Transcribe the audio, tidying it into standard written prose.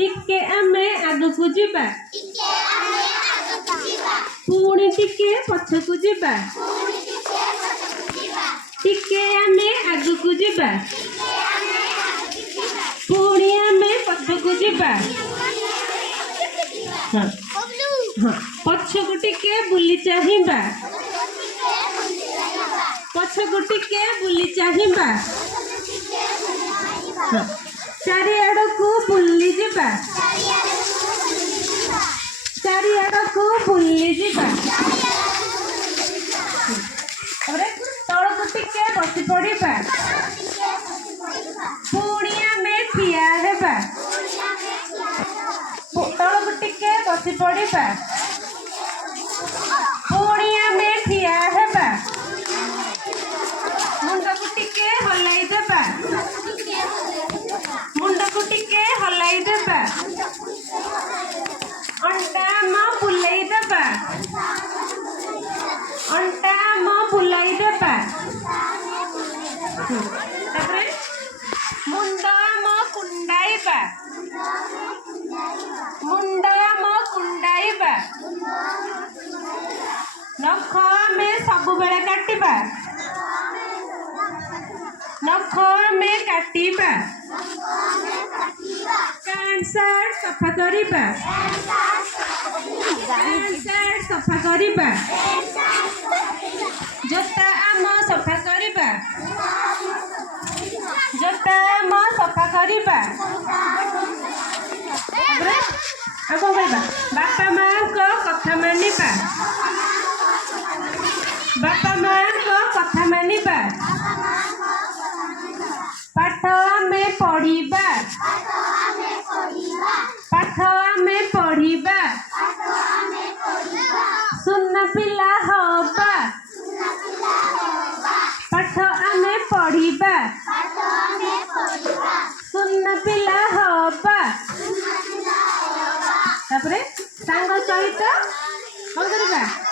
टिके आमे आगकु जिबा पुणी टिके पछकु जिबा टिके आमे आगकु जिबा पुणी आमे पछकु जिबा हाँ हाँ पछकु टिके बुली चाहिबा पछकु टिके बुली चाहिबा हाँ चारिआडकु बुली जिबा चारिआडकु बुली जिबा तळकु टिके बसी पड़िबा पुणी आमे ठिया हेबा तळकु टिके बसी पड़िबा पुणी आमे ठिया हेबा मुंडकु टिके हलाई देबा मुंडकु टिके हलाई देबा अंटा म बुलाई देबा अंटा म बुलाई देबा तापरे मुंडा म कुंडाइबा मुंडा म कुंडाइबा नख में सबु बेले काटिबा नख में काटिबा पैंट शर्ट सफा करिबा पैंट शर्ट सफा करिबा जोता आम सफा करिबा जोता आम सफा करिबा कौन कहबा बापा माँ को कथा मानिबा बापा माँ को कथा मानिबा पाठ में पढ़िबा पाठ में पढ़िबा सुन पिला होबा पाठ आमे पढ़िबा सुन पिला होबा तापरे सांग सहित कौन करबा